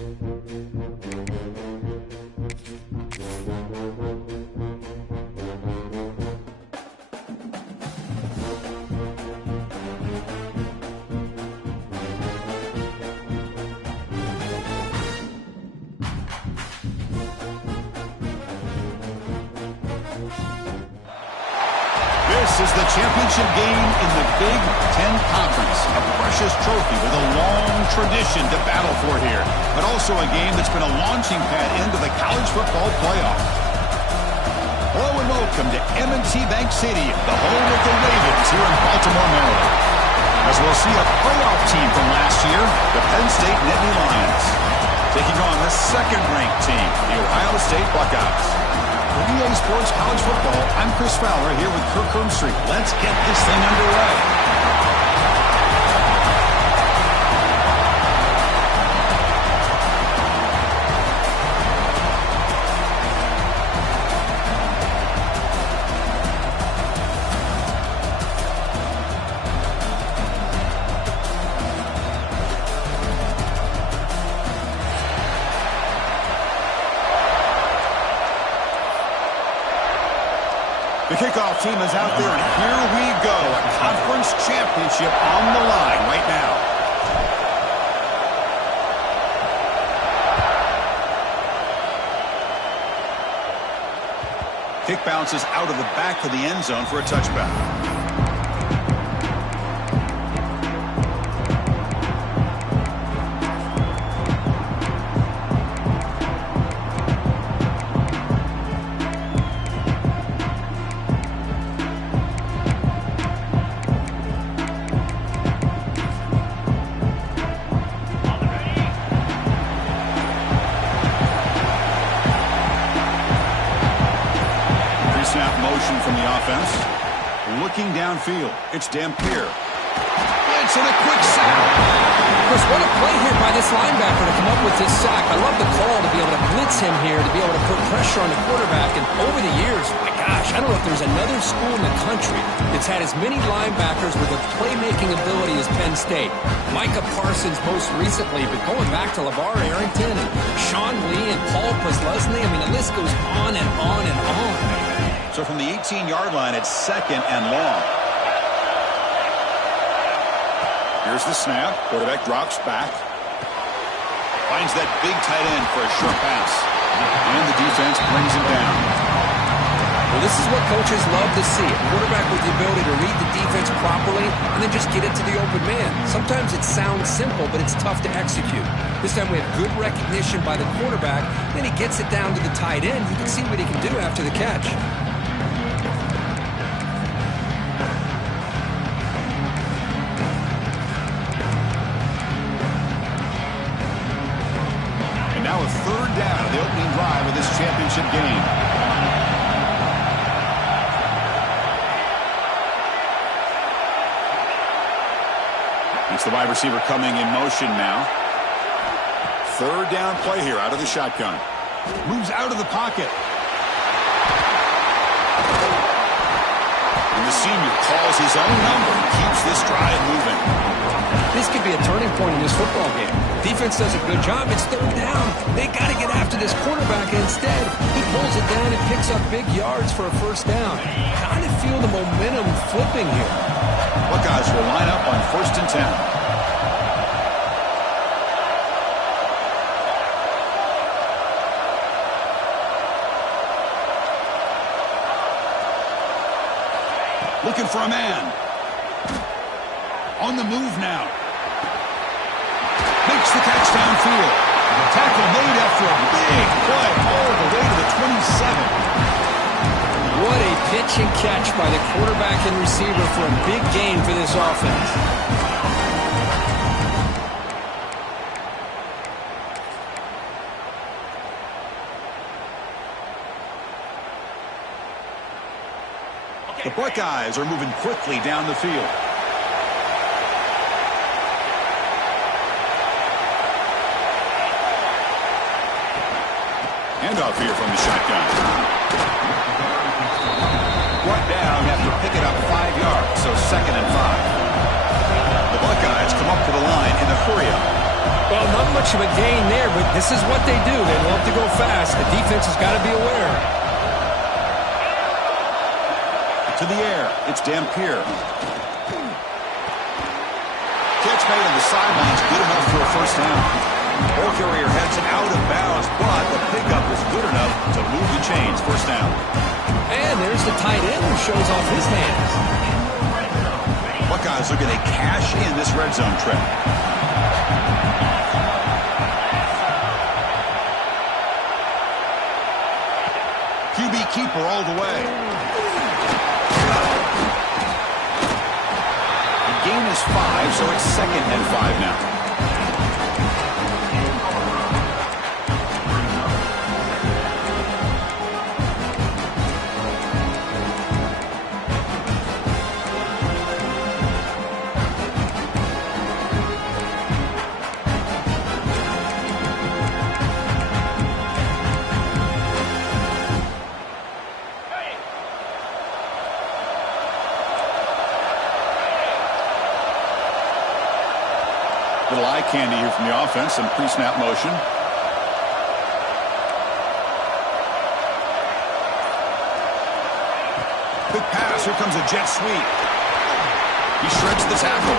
This is the championship game in the Big Ten Conference. A precious trophy with a long tradition to battle for here, but also a game that's been a launching pad into the college football playoff. Hello and welcome to M&T Bank Stadium, the home of the Ravens here in Baltimore, Maryland. As we'll see a playoff team from last year, the Penn State Nittany Lions, taking on the second-ranked team, the Ohio State Buckeyes. For EA Sports College Football, I'm Chris Fowler here with Kirk Herbstreit. Let's get this thing underway. The kickoff team is out there, and here we go. A conference championship on the line right now. Kick bounces out of the back of the end zone for a touchback. Motion from the offense. Looking downfield. It's Dampier. It's in a quick sack. Chris, what a play here by this linebacker to come up with this sack. I love the call to be able to blitz him here, to be able to put pressure on the quarterback. And over the years, my gosh, I don't know if there's another school in the country that's had as many linebackers with a playmaking ability as Penn State. Micah Parsons most recently, but going back to LeVar Arrington and Sean Lee and Paul Posluszny, I mean, the list goes on and on and on. So from the 18-yard line, it's second and long. Here's the snap. Quarterback drops back. Finds that big tight end for a short pass. And the defense brings him down. Well, this is what coaches love to see. A quarterback with the ability to read the defense properly and then just get it to the open man. Sometimes it sounds simple, but it's tough to execute. This time we have good recognition by the quarterback. Then he gets it down to the tight end. You can see what he can do after the catch. Now a third down of the opening drive of this championship game. It's the wide receiver coming in motion now. Third down play here out of the shotgun. Moves out of the pocket. And the senior calls his own number and keeps this drive moving. This could be a turning point in this football game. Defense does a good job. It's third down. They got to get after this quarterback, and instead, he pulls it down and picks up big yards for a first down. Kind of feel the momentum flipping here. Buckeyes will line up on 1st and 10. Looking for a man. On the move now. Makes the catch downfield. Tackle made after a big play all the way to the 27. What a pitch and catch by the quarterback and receiver for a big gain for this offense. The Buckeyes are moving quickly down the field. Handoff here from the shotgun. Brought down after picking up 5 yards, so 2nd and 5. The Buckeyes come up to the line in the hurry-up. Well, not much of a gain there, but this is what they do. They love to go fast. The defense has got to be aware. To the air. It's Dampier. Catch made on the sidelines. Good enough for a first down. Ball carrier heads it out of bounds, but the pickup is good enough to move the chains. First down. And there's the tight end who shows off his hands. Buckeyes looking to cash in this red zone trip. QB keeper all the way. The gain is 5, so it's 2nd and 5 now. Little eye candy here from the offense, some pre-snap motion. Quick pass, here comes a jet sweep. He shreds the tackle.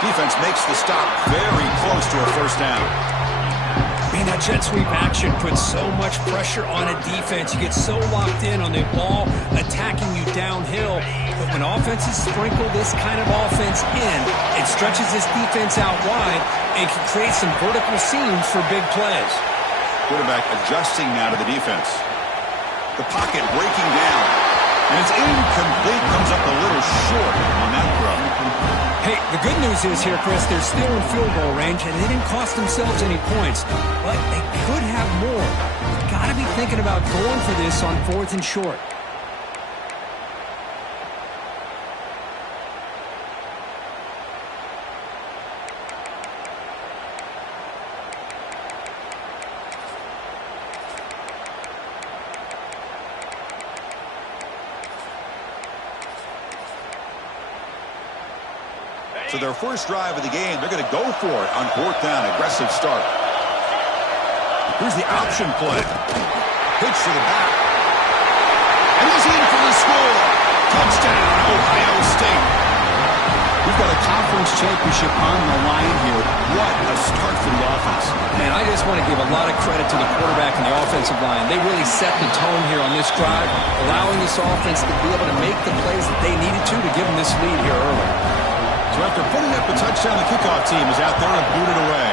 Defense makes the stop very close to a first down. Man, that jet sweep action puts so much pressure on a defense. You get so locked in on the ball attacking you downhill. But when offenses sprinkle this kind of offense in, it stretches this defense out wide and can create some vertical seams for big plays. Quarterback adjusting now to the defense. The pocket breaking down. And it's incomplete. Comes up a little short on that throw. Hey, the good news is here, Chris, they're still in field goal range, and they didn't cost themselves any points. But they could have more. Got to be thinking about going for this on 4th and short. So their first drive of the game, they're going to go for it on 4th down. Aggressive start. Here's the option play. Pitch to the back. And he's in for the score. Touchdown, Ohio State. We've got a conference championship on the line here. What a start for the offense. Man, I just want to give a lot of credit to the quarterback and the offensive line. They really set the tone here on this drive, allowing this offense to be able to make the plays that they needed to give them this lead here early. So after putting up a touchdown, the kickoff team is out there and booted away.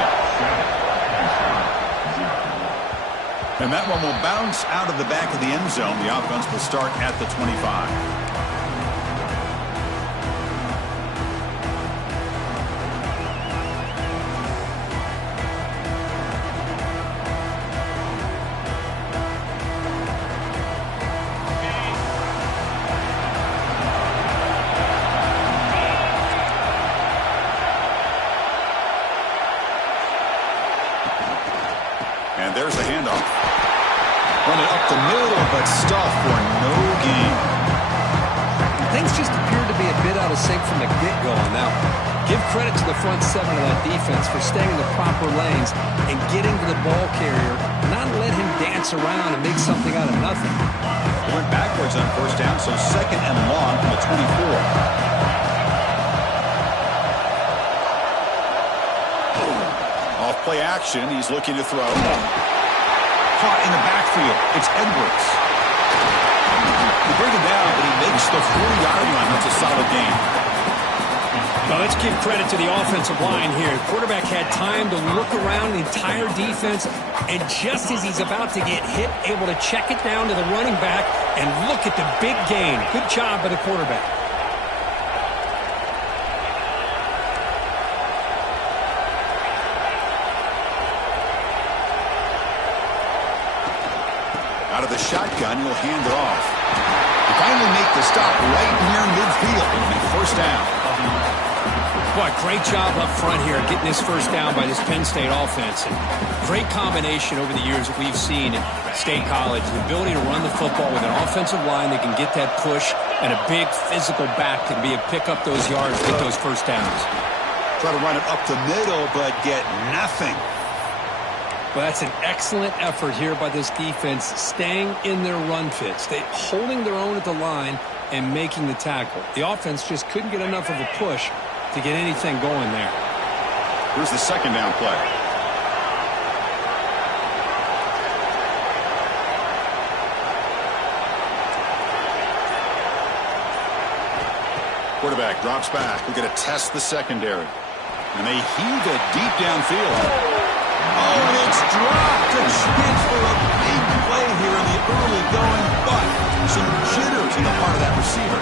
And that one will bounce out of the back of the end zone. The offense will start at the 25. And there's the handoff. Running up the middle, but stuffed for no gain. Things just appeared to be a bit out of sync from the get-go on that one. Give credit to the front 7 of that defense for staying in the proper lanes and getting to the ball carrier, not let him dance around and make something out of nothing. They went backwards on first down, so 2nd and long from the 24. Play action. He's looking to throw. Caught in the backfield. It's Edwards. They bring him down, but he makes the 40-yard line. That's a solid gain. Well, let's give credit to the offensive line here. The quarterback had time to look around the entire defense, and just as he's about to get hit, able to check it down to the running back, and look at the big gain. Good job by the quarterback. Out of the shotgun, he'll hand it off. They finally make the stop right near midfield. And first down. Boy, great job up front here getting this first down by this Penn State offense. And great combination over the years that we've seen in State College. The ability to run the football with an offensive line that can get that push and a big physical back to be able to pick up those yards, get those first downs. Try to run it up the middle, but get nothing. Well, that's an excellent effort here by this defense, staying in their run fits. They holding their own at the line and making the tackle. The offense just couldn't get enough of a push to get anything going there. Here's the second down play. Quarterback drops back. We're going to test the secondary. And they heave it deep downfield. Oh, and it's dropped. A chance for a big play here in the early going, but some jitters on the part of that receiver.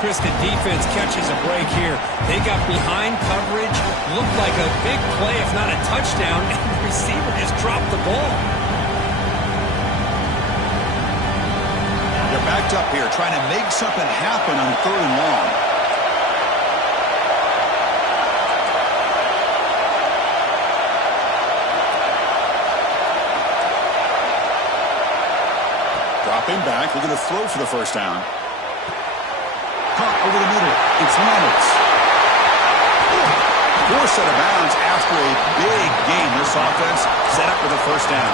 Chris, the defense catches a break here. They got behind coverage, looked like a big play, if not a touchdown, and the receiver just dropped the ball. They're backed up here, trying to make something happen on 3rd and long. Dropping back, we're going to throw for the first down. Caught over the middle. It's Leonard's. Forced out of bounds after a big game. This offense set up with a first down.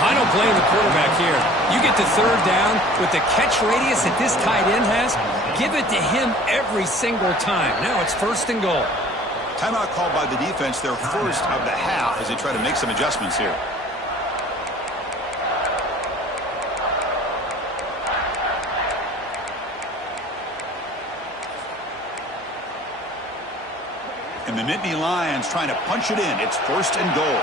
I don't blame the quarterback here. You get the 3rd down with the catch radius that this tight end has, give it to him every single time. Now it's 1st and goal. Timeout called by the defense, their first of the half, as they try to make some adjustments here. And the Nittany Lions trying to punch it in. It's 1st and goal.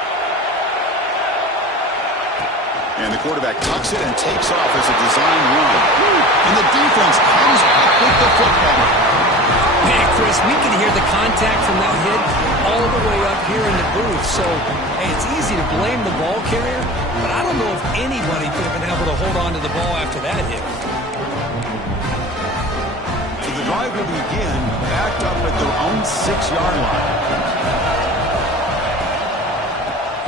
And the quarterback tucks it and takes off as a design run. And the defense comes up with the football. Man, Chris, we can hear the contact from that hit all the way up here in the booth. So, hey, it's easy to blame the ball carrier, but I don't know if anybody could have been able to hold on to the ball after that hit. So the drive will begin backed up at their own 6-yard line.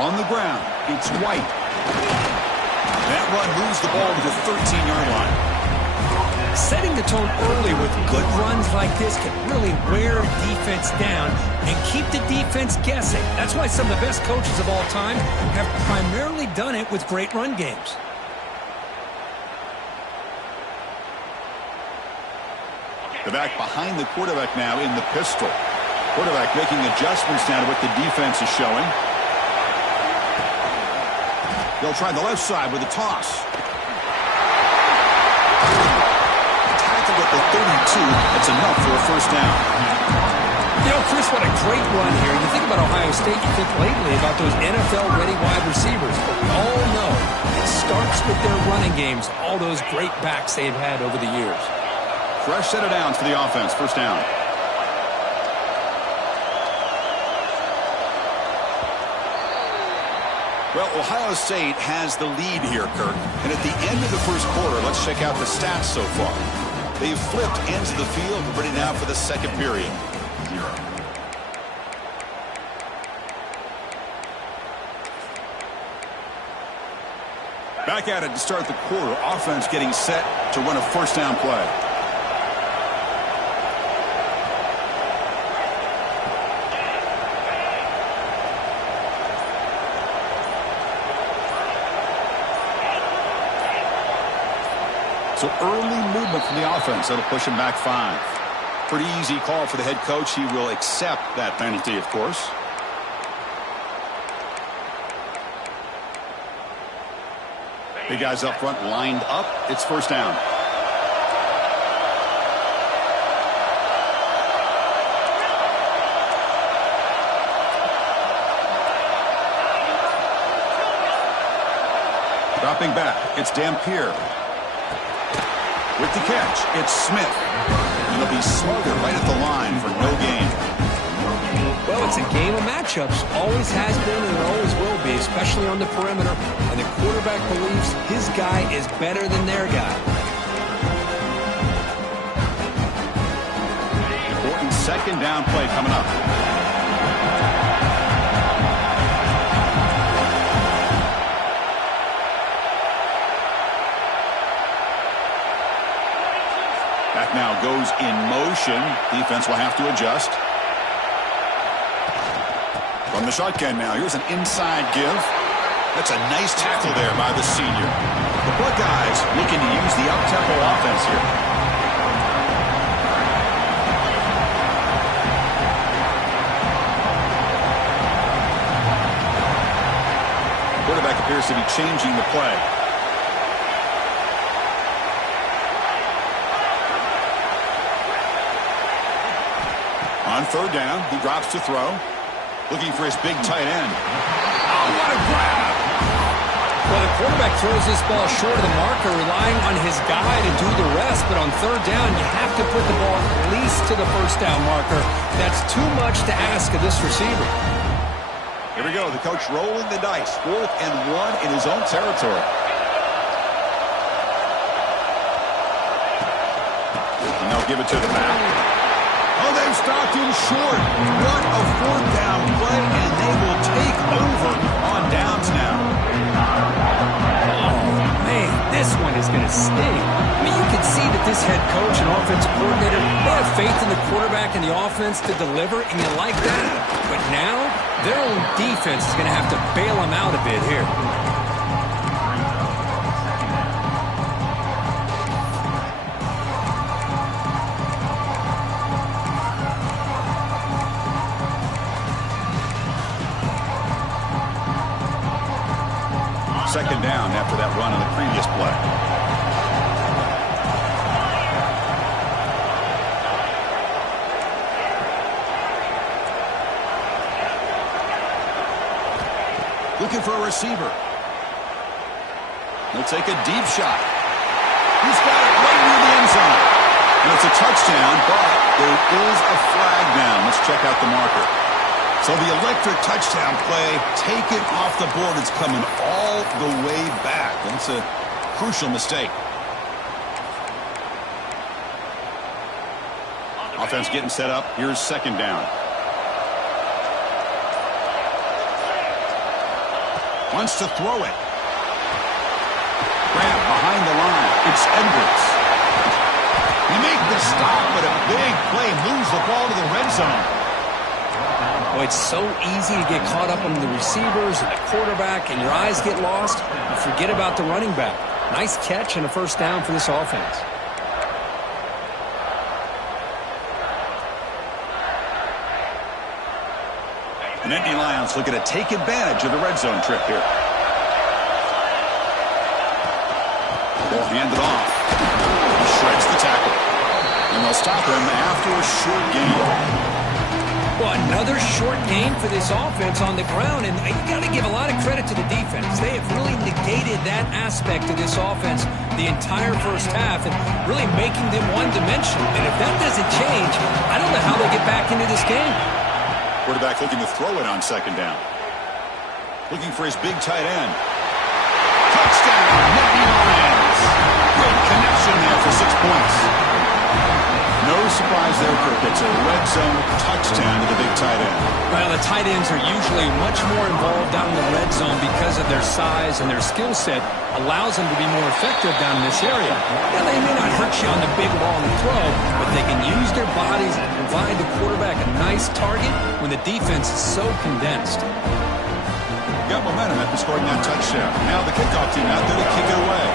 On the ground, it's White. That run moves the ball to the 13-yard line. Setting the tone early with good runs like this can really wear defense down and keep the defense guessing. That's why some of the best coaches of all time have primarily done it with great run games. The back behind the quarterback now in the pistol. Quarterback making adjustments now to what the defense is showing. They'll try the left side with a toss. Tackle at the 32. That's enough for a first down. You know, Chris, what a great run here. You think about Ohio State, you think lately about those NFL-ready wide receivers. But we all know it starts with their running games, all those great backs they've had over the years. Fresh set of downs for the offense. First down. Well, Ohio State has the lead here, Kirk. And at the end of the first quarter, let's check out the stats so far. They've flipped ends of the field. We're ready now for the second period. Back at it to start the quarter. Offense getting set to run a first down play. So early movement from the offense. That'll push him back 5. Pretty easy call for the head coach. He will accept that penalty, of course. Big guys up front lined up. It's first down. Dropping back. It's Dampier. With the catch, it's Smith. And it'll be Slugger right at the line for no gain. Well, it's a game of matchups. Always has been and it always will be, especially on the perimeter. And the quarterback believes his guy is better than their guy. Important second down play coming up. Back now goes in motion. Defense will have to adjust. From the shotgun now, here's an inside give. That's a nice tackle there by the senior. The Buckeyes looking to use the up-tempo offense here. The quarterback appears to be changing the play. On third down, he drops to throw. Looking for his big tight end. Oh, what a grab! Well, the quarterback throws this ball short of the marker, relying on his guy to do the rest. But on third down, you have to put the ball at least to the first down marker. That's too much to ask of this receiver. Here we go. The coach rolling the dice. 4th and 1 in his own territory. And they'll give it to the back. Oh, they've stopped him short. What a 4th down play, and they will take over on downs now. Oh, man, this one is going to sting. I mean, you can see that this head coach and offensive coordinator, they have faith in the quarterback and the offense to deliver, and you like that. But now, their own defense is going to have to bail them out a bit here. Second down after that run on the previous play. Looking for a receiver. He'll take a deep shot. He's got it right near the end zone. And it's a touchdown, but there is a flag down. Let's check out the marker. So the electric touchdown play taken off the board. It's coming all the way back. That's a crucial mistake. Offense getting set up. Here's second down. Wants to throw it. Grab behind the line. It's Edwards. You make the stop, but a big play moves the ball to the red zone. Well, it's so easy to get caught up on the receivers and the quarterback, and your eyes get lost. You forget about the running back. Nice catch and a first down for this offense. The Nittany Lions looking to take advantage of the red zone trip here. Ball handed off. He shreds the tackle. And they'll stop him after a short gain. Well, another short game for this offense on the ground, and you got to give a lot of credit to the defense. They have really negated that aspect of this offense the entire first half and really making them one-dimensional. And if that doesn't change, I don't know how they get back into this game. Quarterback looking to throw it on second down. Looking for his big tight end. Touchdown, Nittany Lions. Great connection there for 6 points. No surprise there, Kirk. It's a red zone touchdown to the big tight end. Well, the tight ends are usually much more involved down in the red zone because of their size and their skill set allows them to be more effective down in this area. Now, they may not hurt you on the big long throw, but they can use their bodies and provide the quarterback a nice target when the defense is so condensed. Got momentum after scoring that touchdown. Now the kickoff team out there to kick it away.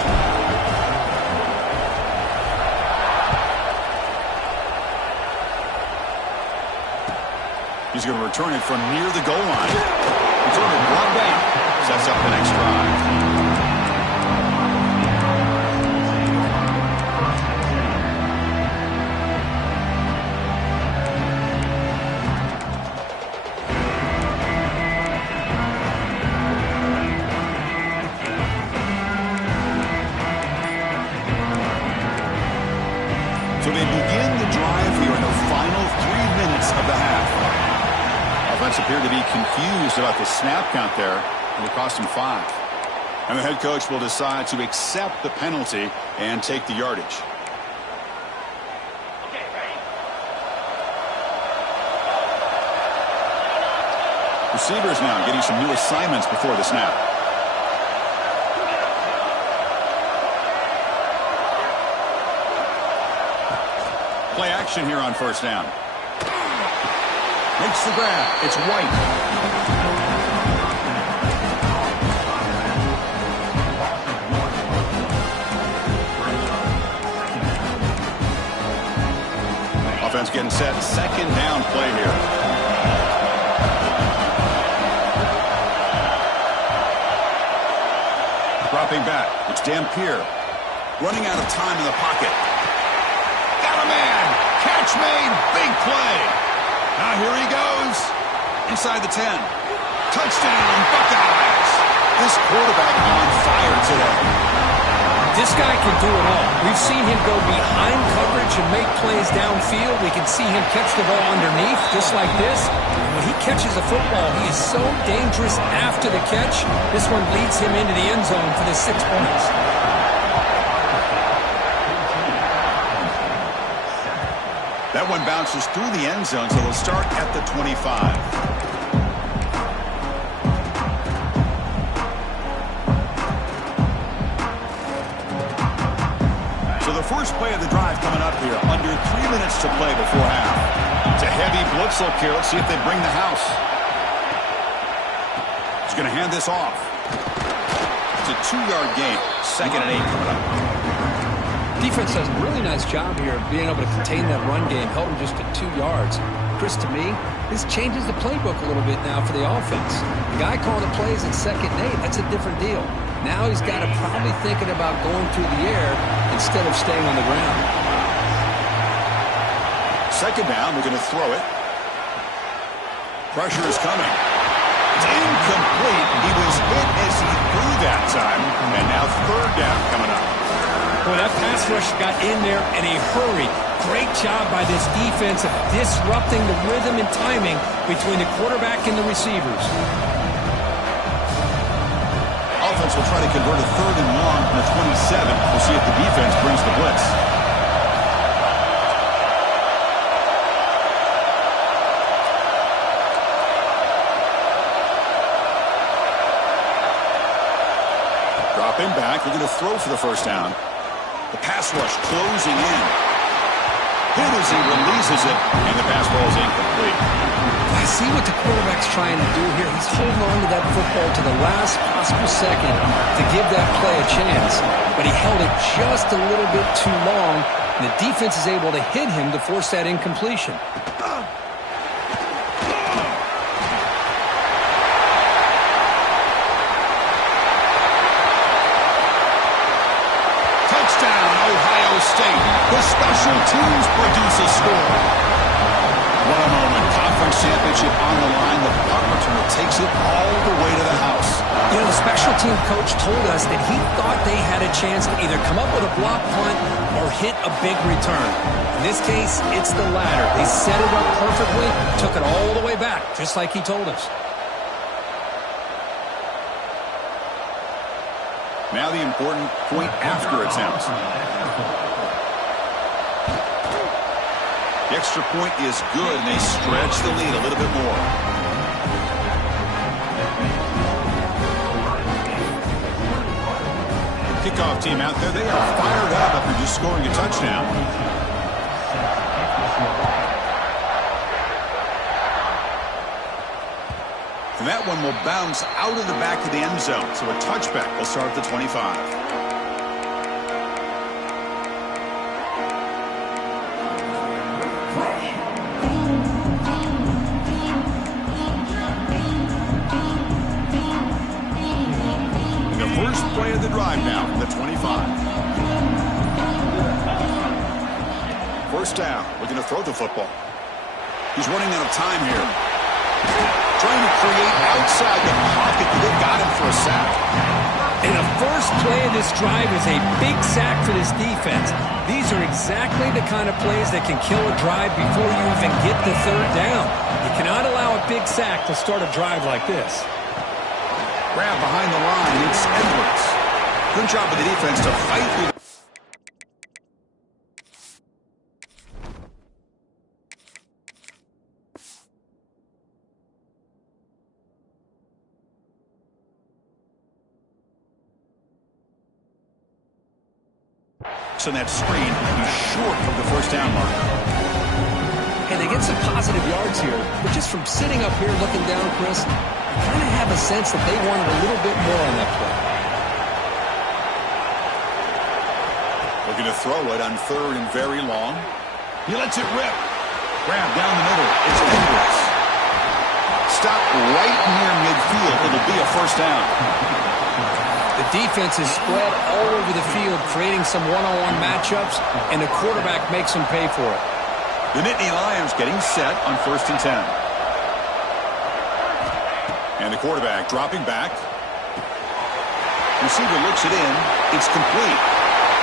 He's going to return it from near the goal line. Return it brought back. Sets up the next drive. So they begin the drive here in the final 3 minutes of the half. Offense appeared to be confused about the snap count there, and it cost him 5. And the head coach will decide to accept the penalty and take the yardage. Receivers now getting some new assignments before the snap. Play action here on first down. Makes the grab. It's White. Offense getting set. Second down play here. Dropping back. It's Dampier. Running out of time in the pocket. Got a man. Catch made. Big play. Now here he goes. Inside the 10. Touchdown, Buckeyes. This quarterback on fire today. This guy can do it all. We've seen him go behind coverage and make plays downfield. We can see him catch the ball underneath, just like this. When he catches a football, he is so dangerous after the catch. This one leads him into the end zone for the 6 points. That one bounces through the end zone, so they'll start at the 25. First play of the drive coming up here. Under 3 minutes to play before half. It's a heavy blitz look here. Let's see if they bring the house. He's going to hand this off. It's a 2-yard gain. 2nd and 8 coming up. Defense does a really nice job here of being able to contain that run game. Held him just to 2 yards. Chris, to me, this changes the playbook a little bit now for the offense. The guy calling the plays at 2nd and 8, that's a different deal. Now he's got to probably thinking about going through the air instead of staying on the ground. 2nd down, we're going to throw it. Pressure is coming. It's incomplete. He was hit as he threw that time. And now 3rd down coming up. Boy, that pass rush got in there in a hurry. Great job by this defense of disrupting the rhythm and timing between the quarterback and the receivers. Offense will try to convert a 3rd and long from the 27. We'll see if the defense brings the blitz. Dropping back. They're going to throw for the 1st down. The pass rush closing in. Hit as he releases it, and the pass ball is incomplete. I see what the quarterback's trying to do here. He's holding on to that football to the last possible second to give that play a chance. But he held it just a little bit too long, and the defense is able to hit him to force that incompletion. Touchdown, Ohio State. The special teams produce a score. What a moment. Conference championship on the line. The punt returner takes it all the way to the house. You know, the special team coach told us that he thought they had a chance to either come up with a block punt or hit a big return. In this case, it's the latter. They set it up perfectly, took it all the way back, just like he told us. Now the important point after attempt. The extra point is good, and they stretch the lead a little bit more. Kickoff team out there, they are fired up after just scoring a touchdown. And that one will bounce out of the back of the end zone. So a touchback will start at the 25. Play of the drive now from the 25. 1st down. We're going to throw the football. He's running out of time here. Trying to create outside the pocket. They got him for a sack. And the first play of this drive is a big sack for this defense. These are exactly the kind of plays that can kill a drive before you even get the 3rd down. You cannot allow a big sack to start a drive like this. Grab behind the line. It's Edwards. Good job of the defense to fight through. So that screen is short of the 1st down mark. And they get some positive yards here, but just from sitting up here looking down, Chris, I kind of have a sense that they wanted a little bit more on that play. We're going to throw it on 3rd and very long. He lets it rip. Grab down the middle. It's Edwards. Stop right near midfield. It'll be a first down. The defense is spread all over the field, creating some one-on-one matchups, and the quarterback makes them pay for it. The Nittany Lions getting set on 1st and 10. And the quarterback dropping back. Receiver looks it in. It's complete.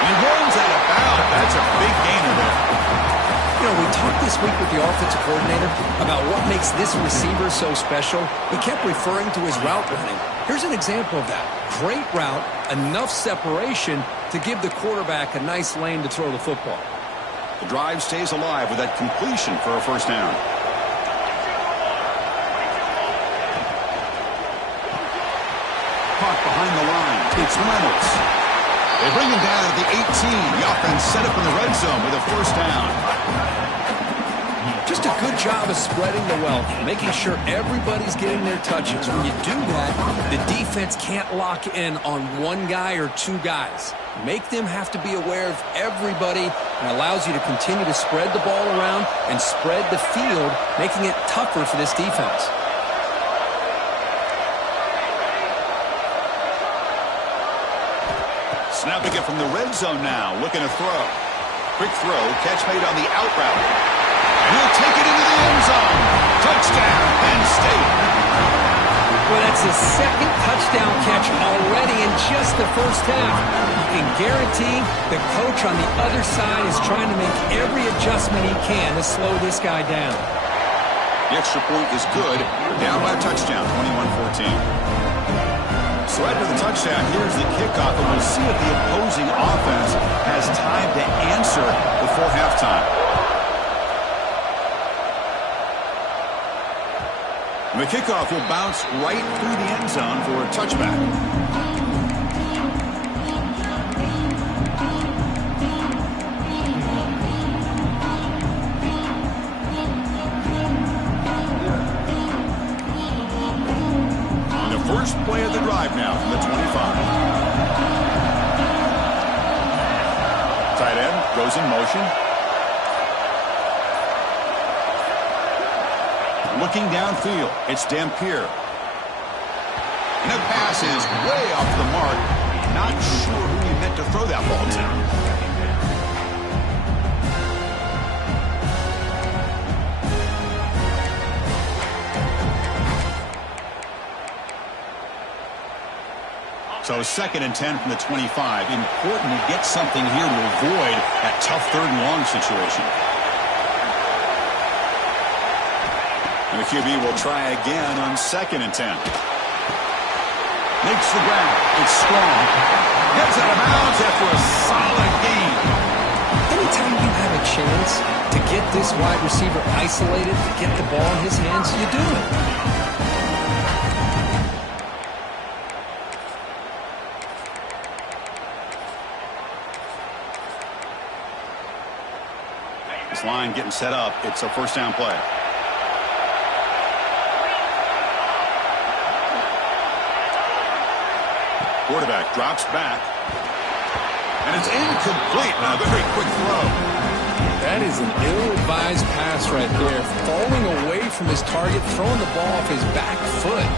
And he runs out of bounds. That's a big gainer there. You know, we talked this week with the offensive coordinator about what makes this receiver so special. He kept referring to his route running. Here's an example of that. Great route, enough separation to give the quarterback a nice lane to throw the football. The drive stays alive with that completion for a first down. Caught behind the line. It's Reynolds. They bring him down at the 18. The offense set up in the red zone with a first down. Just a good job of spreading the wealth, making sure everybody's getting their touches. When you do that, the defense can't lock in on one guy or two guys. Make them have to be aware of everybody, and allows you to continue to spread the ball around and spread the field, making it tougher for this defense. Snapping it from the red zone now, looking to throw. Quick throw, catch made on the out route. And he'll take it into the end zone. Touchdown, Penn State. Well, that's his second touchdown catch already in just the first half. You can guarantee the coach on the other side is trying to make every adjustment he can to slow this guy down. The extra point is good. We're down by a touchdown, 21-14. So after the touchdown, here's the kickoff, and we'll see if the opposing offense has time to answer before halftime. And the kickoff will bounce right through the end zone for a touchback. First play of the drive now from the 25. Tight end goes in motion. Looking downfield, it's Dampier. And the pass is way off the mark. Not sure who he meant to throw that ball to. So 2nd and 10 from the 25. Important to get something here to avoid that tough 3rd and long situation. And the QB will try again on 2nd and 10. Makes the grab. It's strong. Gets out of bounds after a solid gain. Anytime you have a chance to get this wide receiver isolated, to get the ball in his hands, you do it. Line getting set up. It's a first down play. Quarterback drops back. And it's incomplete. Now, a very quick throw. That is an ill-advised pass right there. Falling away from his target, throwing the ball off his back foot.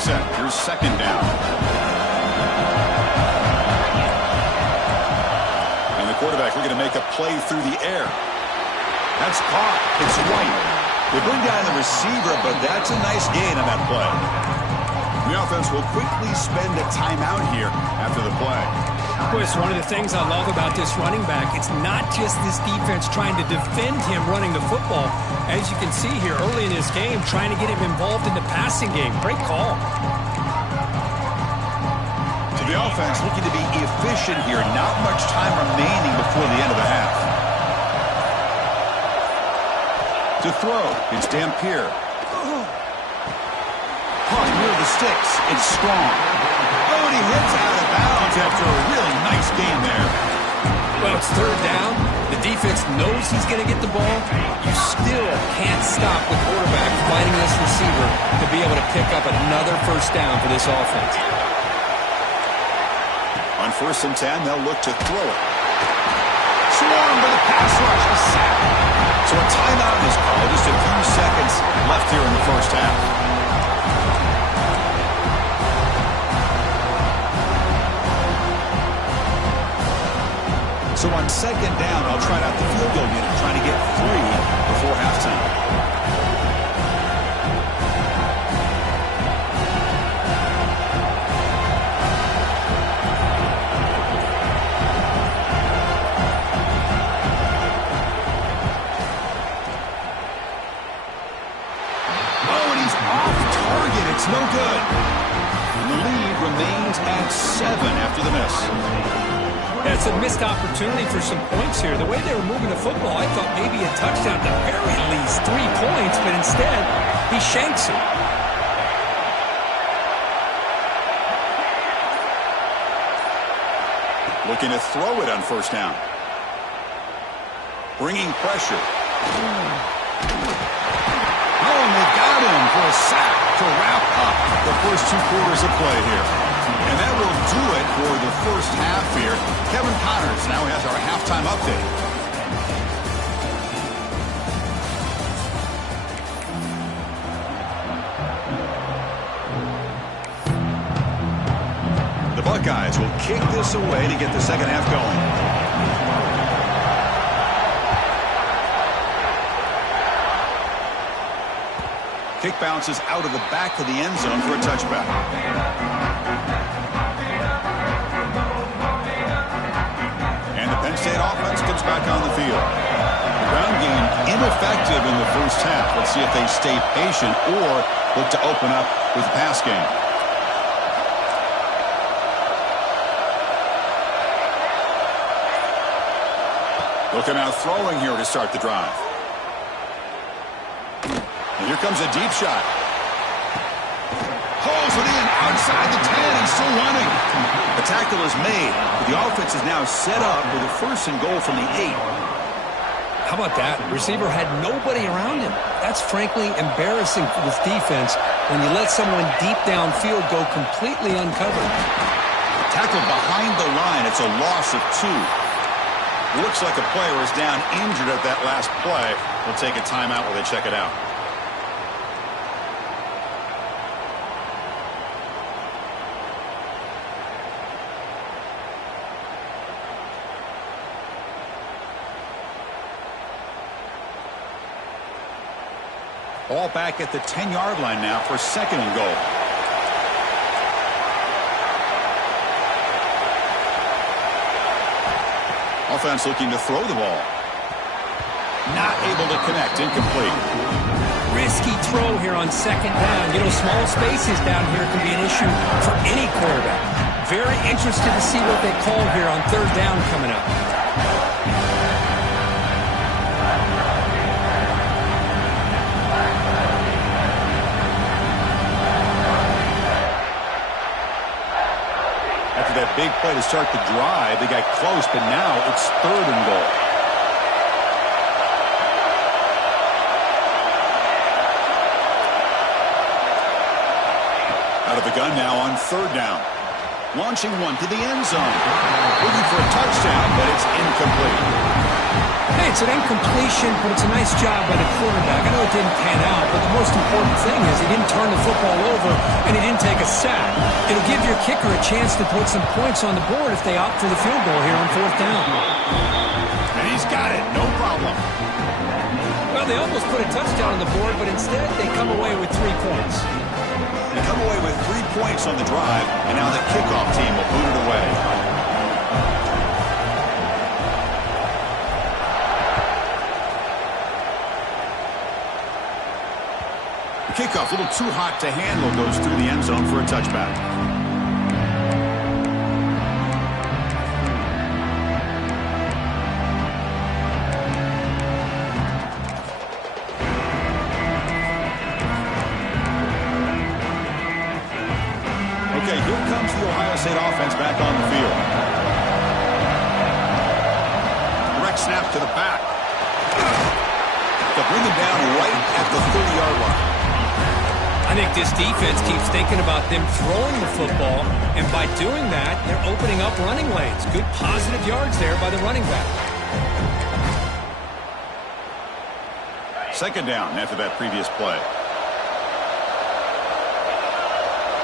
Set. Here's 2nd down. And the quarterback looking to make a play through the air. That's caught. It's White. They bring down the receiver, but that's a nice gain on that play. The offense will quickly spend a timeout here after the play. Boy, it's one of the things I love about this running back. It's not just this defense trying to defend him running the football. As you can see here early in this game, trying to get him involved in the passing game. Great call. To the offense, looking to be efficient here. Not much time remaining before the end of the half. To throw, it's Dampier. Caught near the sticks. It's strong. Oh, and he hits out of bounds after a really nice game there. Well, it's 3rd down. The defense knows he's going to get the ball. You still can't stop the quarterback fighting this receiver to be able to pick up another first down for this offense. On 1st and 10, they'll look to throw it. Swarmed with a pass rush, a sack. So a timeout is called. Just a few seconds left here in the first half. So on 2nd down, I'll try out the field goal unit, trying to get 3 before halftime. It's no good. And the lead remains at 7 after the miss. Yeah, it's a missed opportunity for some points here. The way they were moving the football, I thought maybe a touchdown, at the very least 3 points, but instead, he shanks it. Looking to throw it on 1st down. Bringing pressure. Oh, and they got him for a sack to wrap up the first 2 quarters of play here. And that will do it for the first half here. Kevin Connors now has our halftime update. The Buckeyes will kick this away to get the second half going. Kick bounces out of the back of the end zone for a touchback. And the Penn State offense comes back on the field. The ground game ineffective in the first half. Let's see if they stay patient or look to open up with the pass game. Looking out throwing here to start the drive. And here comes a deep shot. Pulls it in outside the 10. He's still running. The tackle is made, but the offense is now set up with a 1st and goal from the 8. How about that? Receiver had nobody around him. That's frankly embarrassing for this defense when you let someone deep downfield go completely uncovered. Tackled behind the line. It's a loss of 2. Looks like a player is down injured at that last play. We'll take a timeout while they check it out. Ball back at the 10-yard line now for 2nd and goal. Offense looking to throw the ball. Not able to connect. Incomplete. Risky throw here on 2nd down. You know, small spaces down here can be an issue for any quarterback. Very interested to see what they call here on 3rd down coming up. That big play to start the drive. They got close, but now it's 3rd and goal. Out of the gun now on 3rd down. Launching one to the end zone. Looking for a touchdown, but it's incomplete. Hey, it's an incompletion, but it's a nice job by the quarterback. I know it didn't pan out, but the most important thing is he didn't turn the football over and he didn't take a sack. It'll give your kicker a chance to put some points on the board if they opt for the field goal here on 4th down. And he's got it, no problem. Well, they almost put a touchdown on the board, but instead they come away with 3 points. They come away with 3 points on the drive, and now the kickoff team will boot it away. The kickoff, a little too hot to handle, goes through the end zone for a touchback. Okay, here comes the Ohio State offense back on the field. Direct snap to the back. They'll bring him down right at the 30-yard line. I think this defense keeps thinking about them throwing the football, and by doing that, they're opening up running lanes. Good positive yards there by the running back. Second down after that previous play.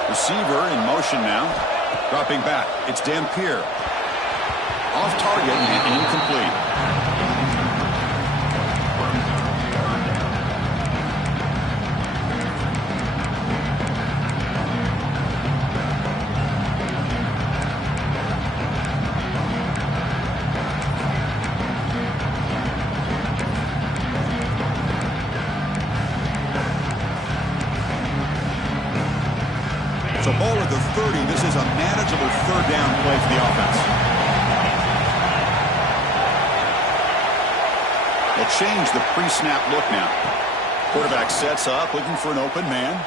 Receiver in motion now. Dropping back. It's Dampier. Off target and incomplete. So ball at the 30. This is a manageable third down play for the offense. They'll change the pre-snap look now. Quarterback sets up, looking for an open man.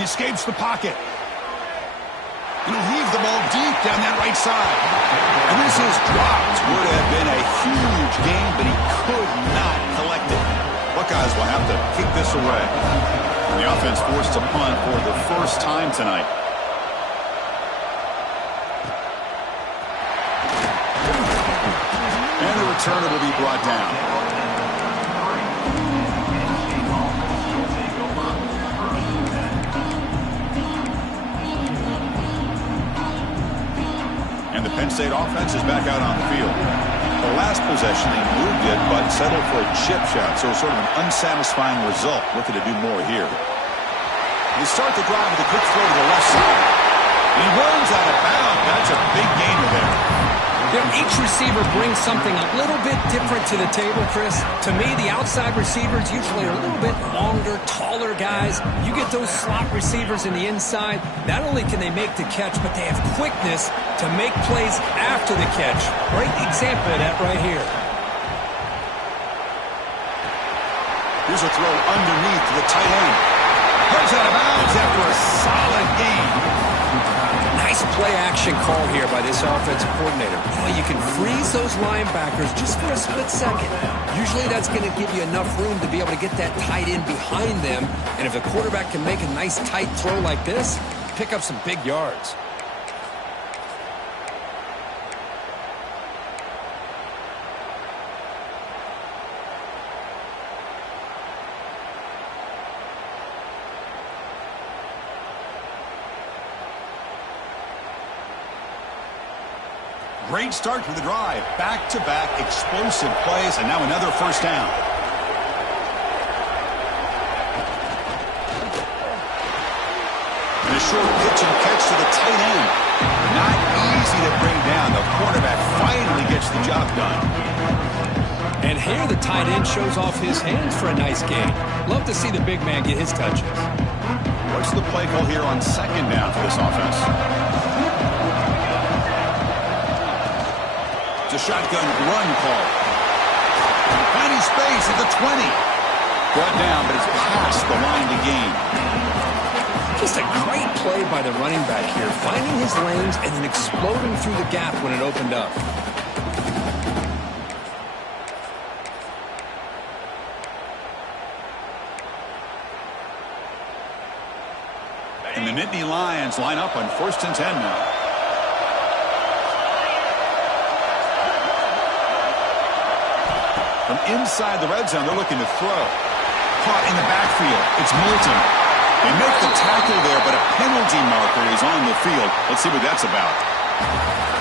He escapes the pocket. And he'll heave the ball deep down that right side. And this is dropped. Would have been a huge gain, but he could not collect it. Buckeyes will have to kick this away. And the offense forced to punt for the first time tonight. And the returner will be brought down. And the Penn State offense is back out on the field. The last possession, they moved it, but settled for a chip shot, so sort of an unsatisfying result. Looking to do more here. They start the drive with a quick throw to the left side. And he rolls out of bounds. That's a big gainer there. You know, each receiver brings something a little bit different to the table, Chris. To me, the outside receivers usually are a little bit longer, taller guys. You get those slot receivers in the inside, not only can they make the catch, but they have quickness to make plays after the catch. Great example of that right here. Here's a throw underneath to the tight end. Goes out of bounds after a solid gain. Nice play-action call here by this offensive coordinator. You know, you can freeze those linebackers just for a split second. Usually that's going to give you enough room to be able to get that tight end behind them. And if the quarterback can make a nice tight throw like this, pick up some big yards. Great start to the drive. Back-to-back explosive plays, and now another first down. And a short pitch and catch to the tight end. Not easy to bring down. The cornerback finally gets the job done. And here the tight end shows off his hands for a nice gain. Love to see the big man get his touches. What's the play call here on second down for this offense? It's a shotgun run call. Finding space at the 20. Brought down, but it's past the line to gain. Just a great play by the running back here, finding his lanes and then exploding through the gap when it opened up. And the Nittany Lions line up on 1st and 10 now. From inside the red zone, they're looking to throw. Caught in the backfield. It's Moulton. They make the tackle there, but a penalty marker is on the field. Let's see what that's about.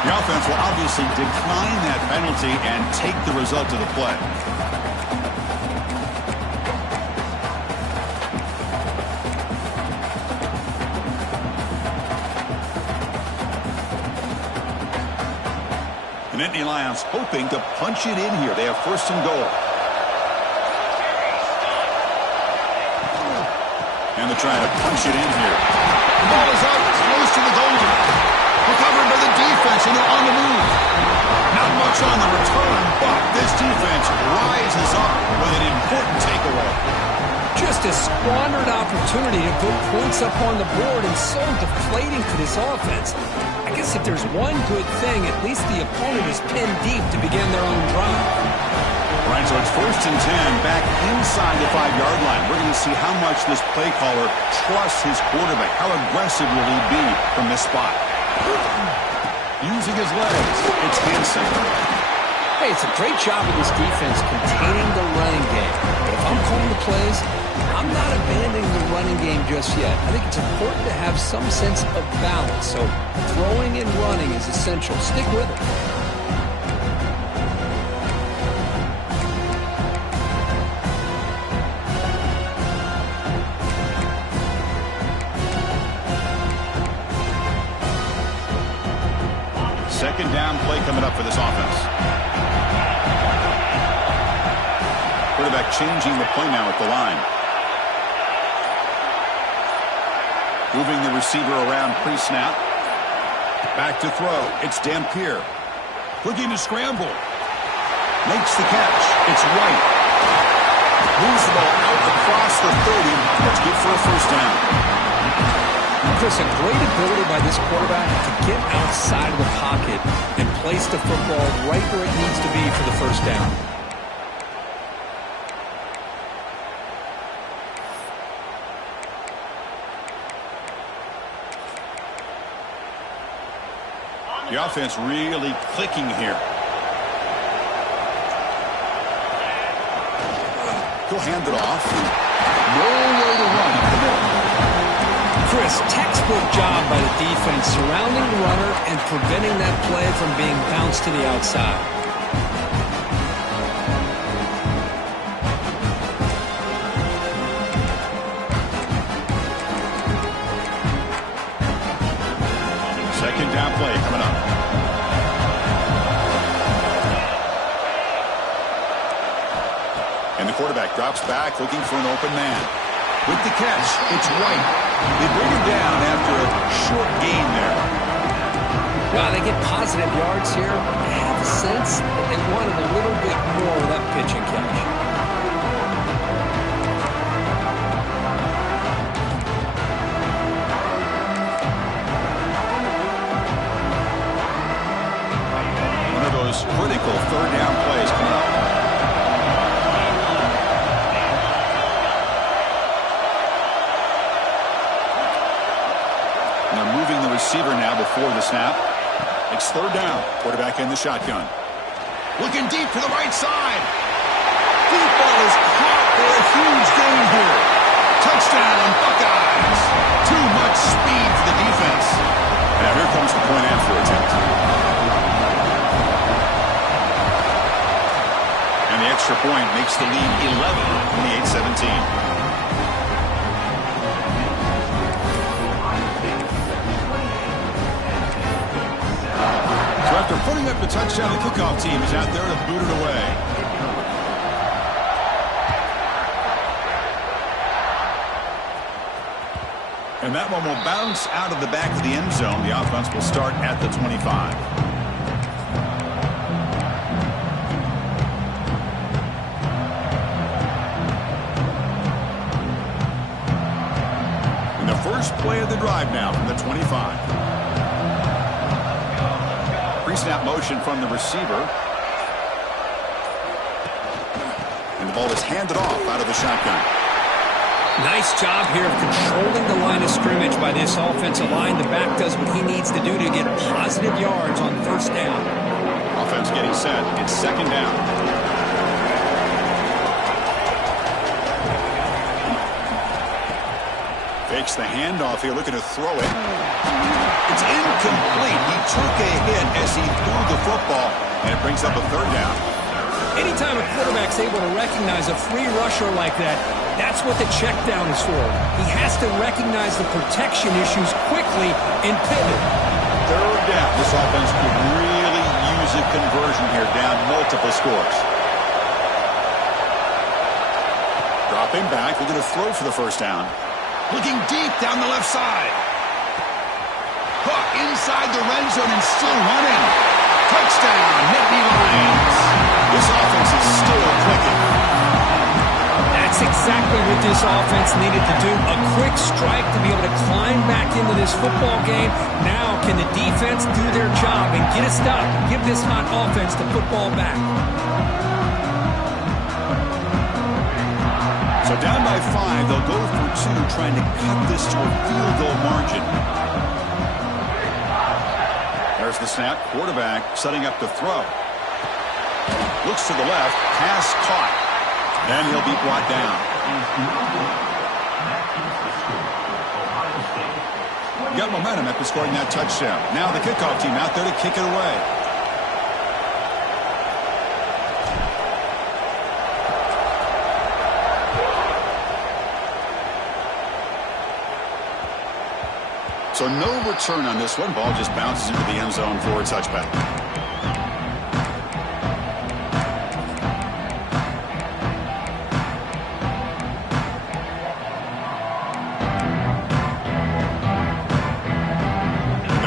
The offense will obviously decline that penalty and take the result of the play. The Nittany Lions hoping to punch it in here. They have 1st and goal. And they're trying to punch it in here. The ball is up. It's close to the goal line. Recovered by the defense, and they're on the move. Not much on the return, but this defense rises up with an important takeaway. Just a squandered opportunity to put points up on the board, and so deflating for this offense. I guess if there's one good thing, at least the opponent is pinned deep to begin their own drive. All right, so it's 1st and 10 back inside the 5-yard line. We're going to see how much this play caller trusts his quarterback. How aggressive will he be from this spot? Using his legs, it's Hansen. Hey, it's a great job of this defense containing the running game. But if I'm calling the plays, I'm not abandoning the running game just yet. I think it's important to have some sense of balance. So throwing and running is essential. Stick with it. Second down play coming up for this offense. Quarterback changing the play now at the line. Moving the receiver around pre-snap. Back to throw. It's Dampier. Looking to scramble. Makes the catch. It's White. Moves the ball out across the 30. That's good for a first down. Chris, a great ability by this quarterback to get outside of the pocket and place the football right where it needs to be for the first down. The offense really clicking here. He'll hand it off. No way to run up the middle. Chris, textbook job by the defense surrounding the runner and preventing that play from being bounced to the outside. Second down play coming up. And the quarterback drops back looking for an open man. With the catch, it's White. They bring him down after a short gain there. Wow, they get positive yards here. I have a sense that they wanted a little bit more of that pitch and catch. One of those critical third down plays coming up. Receiver now before the snap. It's third down. Quarterback in the shotgun. Looking deep to the right side. Deep ball is caught for a huge gain here. Touchdown, Buckeyes. Too much speed for the defense. Now here comes the point after attempt. And the extra point makes the lead 11, 28-17. After putting up the touchdown, the kickoff team is out there to boot it away. And that one will bounce out of the back of the end zone. The offense will start at the 25. And the first play of the drive now from the 25. Pre-snap motion from the receiver. And the ball is handed off out of the shotgun. Nice job here of controlling the line of scrimmage by this offensive line. The back does what he needs to do to get positive yards on first down. Offense getting set. It's second down. Fakes the handoff here, looking to throw it. It's incomplete. He took a hit as he threw the football, and it brings up a third down. Anytime a quarterback's able to recognize a free rusher like that, that's what the check down is for. He has to recognize the protection issues quickly and pivot. Third down. This offense could really use a conversion here, down multiple scores. Dropping back, looking to throw for the first down. Looking deep down the left side. Hook inside the red zone and still running. Touchdown, Nittany Lions. This offense is still clicking. That's exactly what this offense needed to do. A quick strike to be able to climb back into this football game. Now can the defense do their job and get a stop? Give this hot offense the football back. So down by 5, they'll go for 2, trying to cut this to a field goal margin. There's the snap. Quarterback setting up to throw. Looks to the left. Pass caught. And he'll be brought down. Got momentum after scoring that touchdown. Now the kickoff team out there to kick it away. So no return on this one. Ball just bounces into the end zone for a touchback.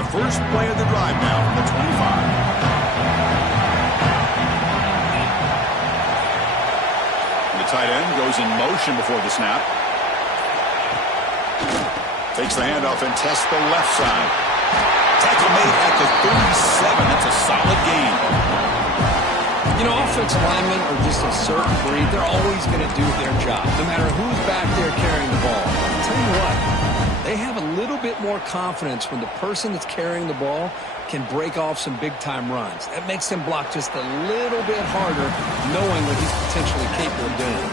First play of the drive now from the 25. The tight end goes in motion before the snap. Takes the handoff and tests the left side. Tackle made at the 37. That's a solid gain. You know, offensive linemen are just a certain breed. They're always going to do their job, no matter who's back there carrying the ball. I'll tell you what. They have a little bit more confidence when the person that's carrying the ball can break off some big-time runs. That makes them block just a little bit harder, knowing what he's potentially capable of doing.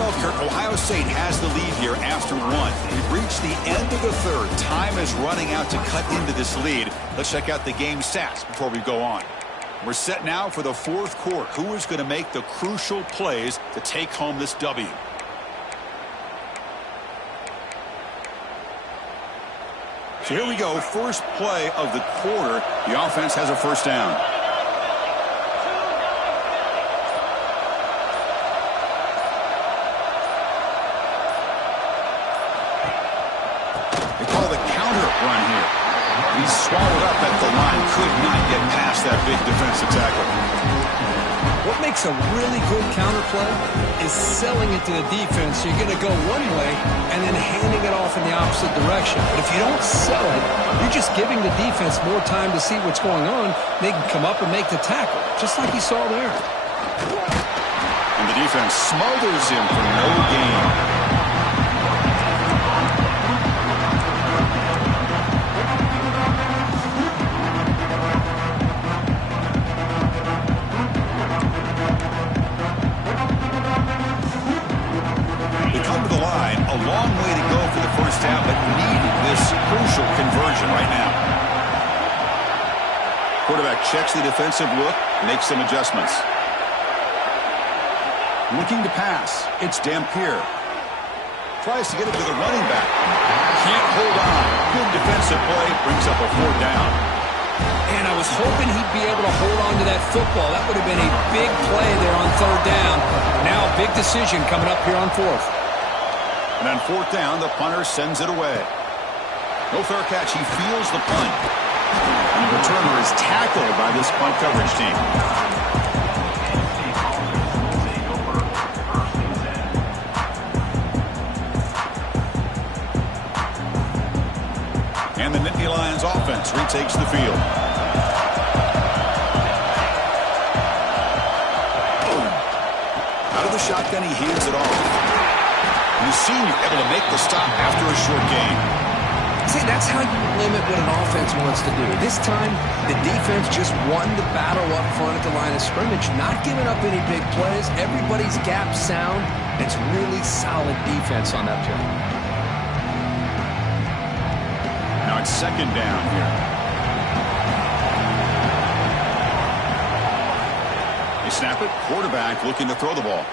Well, Kirk, Ohio State has the lead here after 1. We've reached the end of the third. Time is running out to cut into this lead. Let's check out the game stats before we go on. We're set now for the fourth quarter. Who is going to make the crucial plays to take home this W? So here we go, first play of the quarter. The offense has a first down. They call the counter run here. He's swallowed up at the line, could not get past that big defensive tackle. What makes a really good counter play is selling it to the defense. So you're going to go one way and then handing it off in the opposite direction. But if you don't sell it, you're just giving the defense more time to see what's going on. They can come up and make the tackle, just like you saw there. And the defense smothers him for no gain. A long way to go for the first down, but needed this crucial conversion right now. Quarterback checks the defensive look, makes some adjustments. Looking to pass. It's Dampier. Tries to get it to the running back. Can't hold on. Good defensive play. Brings up a 4th down. And I was hoping he'd be able to hold on to that football. That would have been a big play there on 3rd down. Now a big decision coming up here on 4th. And on 4th down, the punter sends it away. No fair catch. He feels the punt. And the returner is tackled by this punt coverage team. And the Nittany Lions offense retakes the field. Out of the shotgun, he hands it off. And the senior able to make the stop after a short gain. See, that's how you limit what an offense wants to do. This time, the defense just won the battle up front at the line of scrimmage, not giving up any big plays. Everybody's gap sound. It's really solid defense on that play. Now it's 2nd down here. They snap it. Quarterback looking to throw the ball.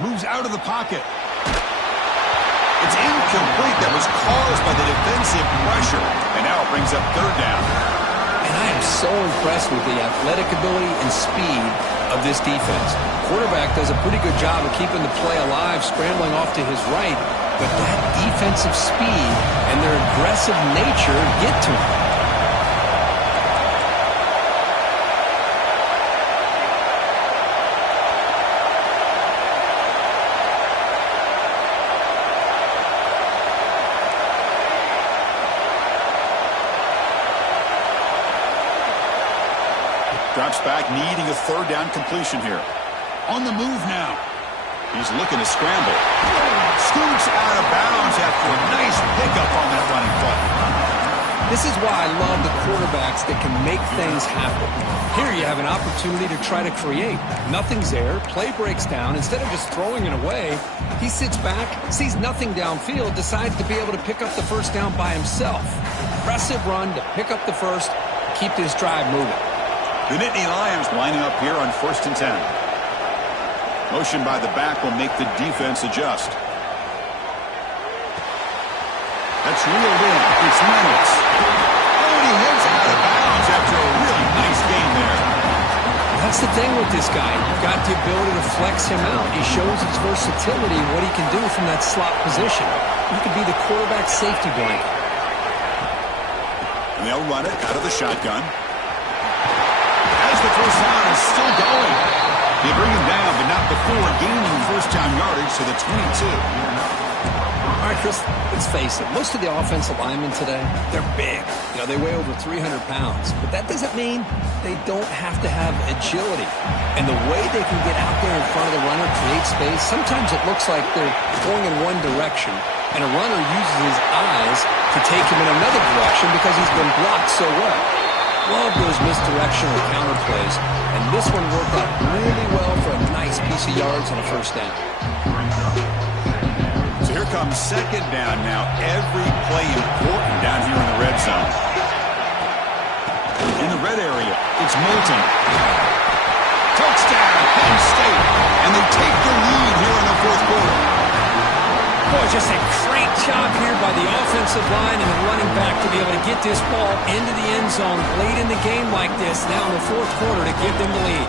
Moves out of the pocket. It's incomplete. That was caused by the defensive pressure. And now it brings up 3rd down. And I am so impressed with the athletic ability and speed of this defense. Quarterback does a pretty good job of keeping the play alive, scrambling off to his right. But that defensive speed and their aggressive nature get to him. Drops back, needing a 3rd down completion here. On the move now. He's looking to scramble. Scoots out of bounds after a nice pickup on that running play. This is why I love the quarterbacks that can make things happen. Here you have an opportunity to try to create. Nothing's there. Play breaks down. Instead of just throwing it away, he sits back, sees nothing downfield, decides to be able to pick up the first down by himself. Impressive run to pick up the first, keep this drive moving. The Nittany Lions lining up here on 1st and 10. Motion by the back will make the defense adjust. That's reeled in. It's Reynolds. Oh, he heads out of bounds after a really nice game there. That's the thing with this guy. You've got the ability to flex him out. He shows his versatility, what he can do from that slot position. He could be the quarterback safety blanket. And they'll run it out of the shotgun. As the first down is still going. They bring him down, but not before gaining first-down yardage to the 22. All right, Chris, let's face it. Most of the offensive linemen today, they're big. They weigh over 300 pounds. But that doesn't mean they don't have to have agility. And the way they can get out there in front of the runner, create space, sometimes it looks like they're going in one direction, and a runner uses his eyes to take him in another direction because he's been blocked so well. Love those misdirectional counter plays, and this one worked out really well for a nice piece of yards on a first down. So here comes second down now. Every play important down here in the red zone. In the red area, it's Moulton. Touchdown, Penn State. And they take the lead here in the fourth quarter. Boy, just a great job here by the offensive line and the running back to be able to get this ball into the end zone late in the game like this, now in the fourth quarter, to give them the lead.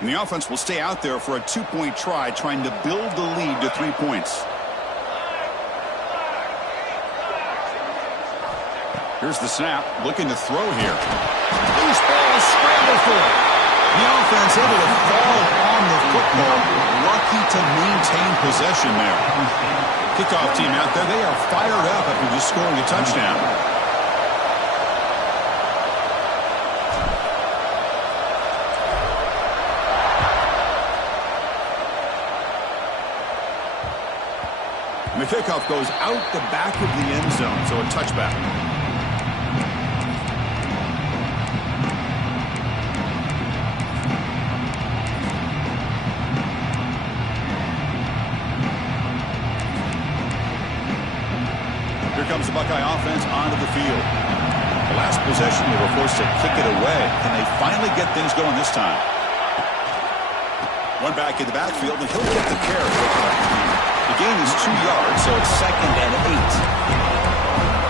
And the offense will stay out there for a two-point try, trying to build the lead to 3 points. Here's the snap, looking to throw here. Loose ball, scramble for it. The offense able to fall on the football, lucky to maintain possession there. Kickoff team out there, they are fired up after just scoring a touchdown. And the kickoff goes out the back of the end zone, so a touchback. Here comes the Buckeye offense onto the field. The last possession, they were forced to kick it away. Can they finally get things going this time? One back in the backfield, and he'll get the carry. The gain is 2 yards, so it's 2nd and 8.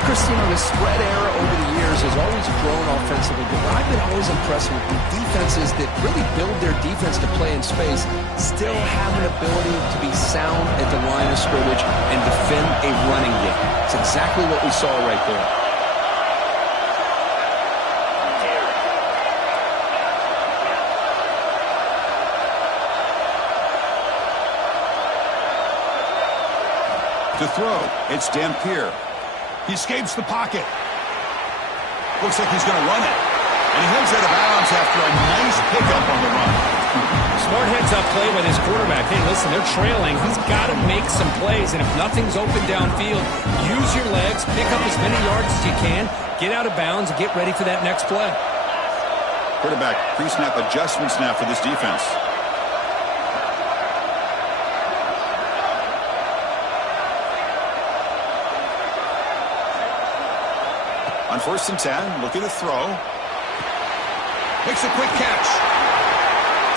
Christine, the spread era over the years has always grown offensively, but I've been always impressed with the defenses that really build their defense to play in space, still have an ability to be sound at the line of scrimmage and defend a running game. It's exactly what we saw right there. To throw, it's Dampier. He escapes the pocket. Looks like he's going to run it. And he heads out of bounds after a nice pickup on the run. Smart heads-up play by this quarterback. Hey, listen, they're trailing. He's got to make some plays, and if nothing's open downfield, use your legs, pick up as many yards as you can, get out of bounds, and get ready for that next play. Quarterback pre-snap adjustments now for this defense. On 1st and 10, looking to throw. Makes a quick catch.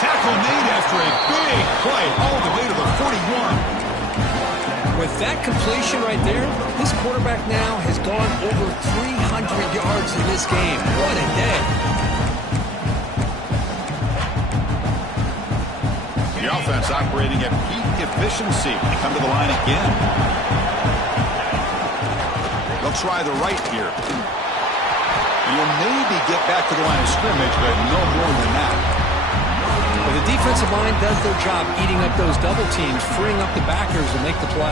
Tackle made after a big play all the way to the 41. With that completion right there, this quarterback now has gone over 300 yards in this game. What a day. The offense operating at peak efficiency. They come to the line again. They'll try the right here. You'll maybe get back to the line of scrimmage, but no more than that. Well, the defensive line does their job eating up those double teams, freeing up the backers to make the play.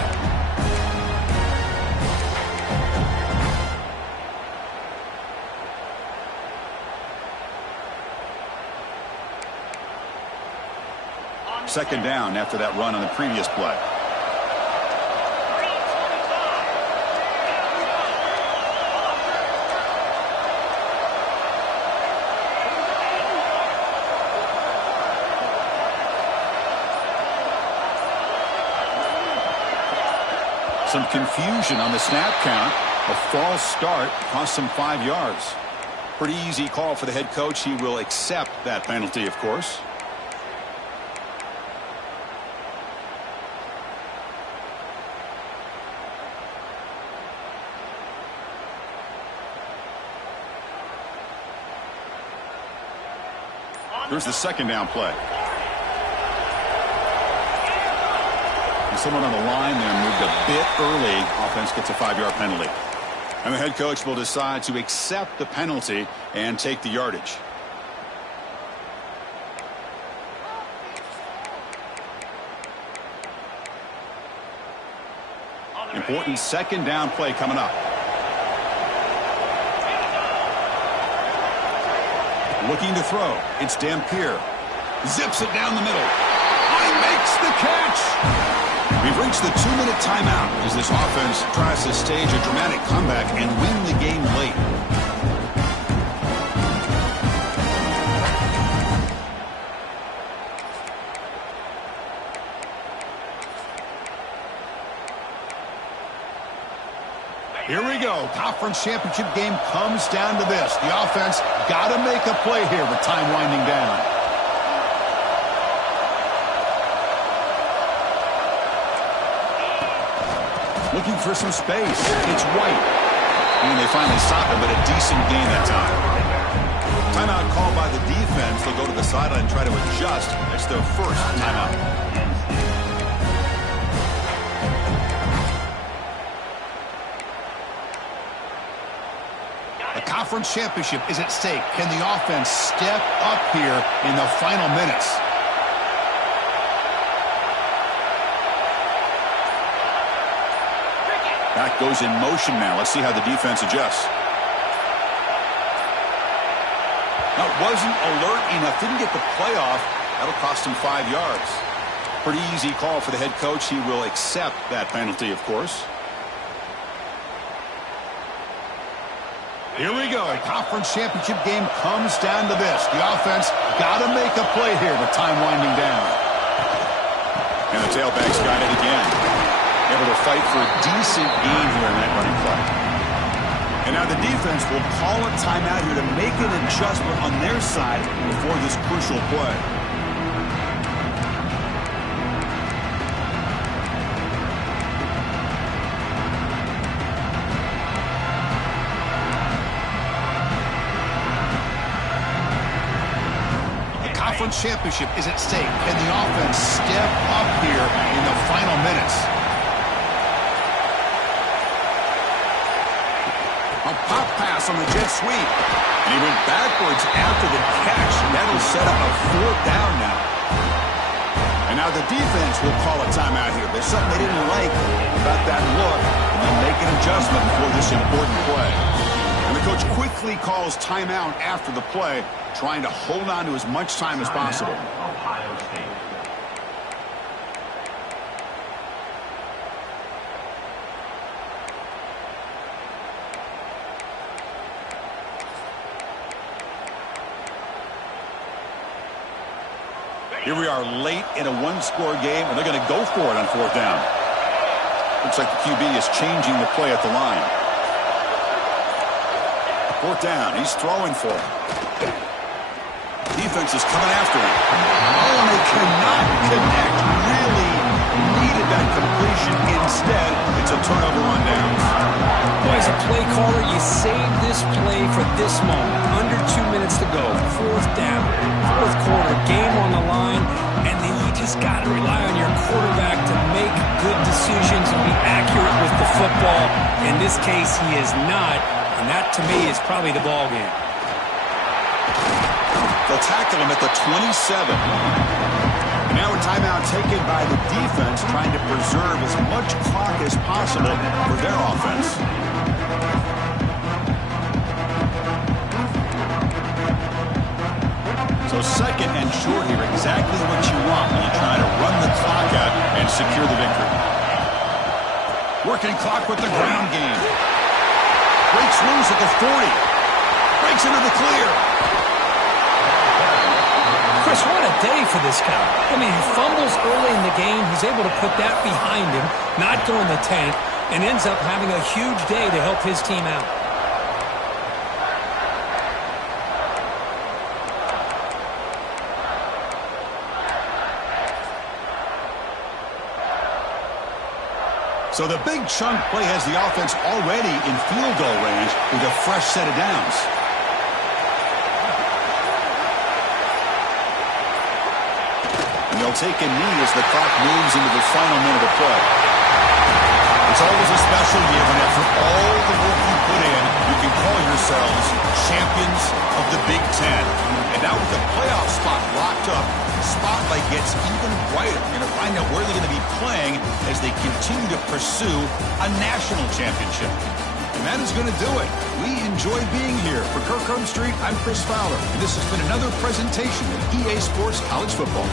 Second down after that run on the previous play. Some confusion on the snap count. A false start cost him 5 yards. Pretty easy call for the head coach. He will accept that penalty, of course. Here's the second down play. Someone on the line there moved a bit early. Offense gets a 5-yard penalty. And the head coach will decide to accept the penalty and take the yardage. Important second down play coming up. Looking to throw. It's Dampier. Zips it down the middle. He makes the catch. We've reached the 2-minute timeout as this offense tries to stage a dramatic comeback and win the game late. Here we go. Conference championship game comes down to this. The offense got to make a play here with time winding down. Looking for some space. It's White. And they finally stop it, but a decent gain that time. Timeout called by the defense. They'll go to the sideline and try to adjust. It's their first timeout. The conference championship is at stake. Can the offense step up here in the final minutes? Back goes in motion now. Let's see how the defense adjusts. Now, it wasn't alert enough. Didn't get the play off. That'll cost him 5 yards. Pretty easy call for the head coach. He will accept that penalty, of course. Here we go. Conference championship game comes down to this. The offense got to make a play here with time winding down. And the tailback's got it again. Able to fight for a decent gain here in that running play. And now the defense will call a timeout here to make an adjustment on their side before this crucial play. The conference championship is at stake. Can the offense step up here in the final minutes? A pop pass on the jet sweep. And he went backwards after the catch. That'll set up a 4th down now. And now the defense will call a timeout here. There's something they didn't like about that look. And they'll make an adjustment for this important play. And the coach quickly calls timeout after the play, trying to hold on to as much time as possible. Ohio State. Here we are late in a one-score game, and they're going to go for it on 4th down. Looks like the QB is changing the play at the line. 4th down. He's throwing for it. Defense is coming after him. Oh, and they cannot connect. Really needed that completion. Instead, it's a turnover on downs. Boy, as a play caller, you save this play for this moment. Under 2 minutes to go. 4th down. 4th quarter. Game on the line. And then you just got to rely on your quarterback to make good decisions and be accurate with the football. In this case, he is not, and that, to me, is probably the ball game. They'll tackle him at the 27. And now a timeout taken by the defense, trying to preserve as much clock as possible for their offense. So second and short here, exactly what you want when you try to run the clock out and secure the victory. Working clock with the ground game. Breaks loose at the 40. Breaks into the clear. Chris, what a day for this guy. I mean, he fumbles early in the game. He's able to put that behind him, not go in the tank, and ends up having a huge day to help his team out. So the big chunk play has the offense already in field goal range with a fresh set of downs. And they'll take a knee as the clock moves into the final minute of play. It's always a special year when after all the work you put in, you can call yourselves champions of the Big Ten. And now with the playoff spot locked up, the spotlight gets even brighter. You're going to find out where they're going to be playing as they continue to pursue a national championship. And that is going to do it. We enjoy being here. For Kirk Herbstreit, I'm Chris Fowler. And this has been another presentation of EA Sports College Football.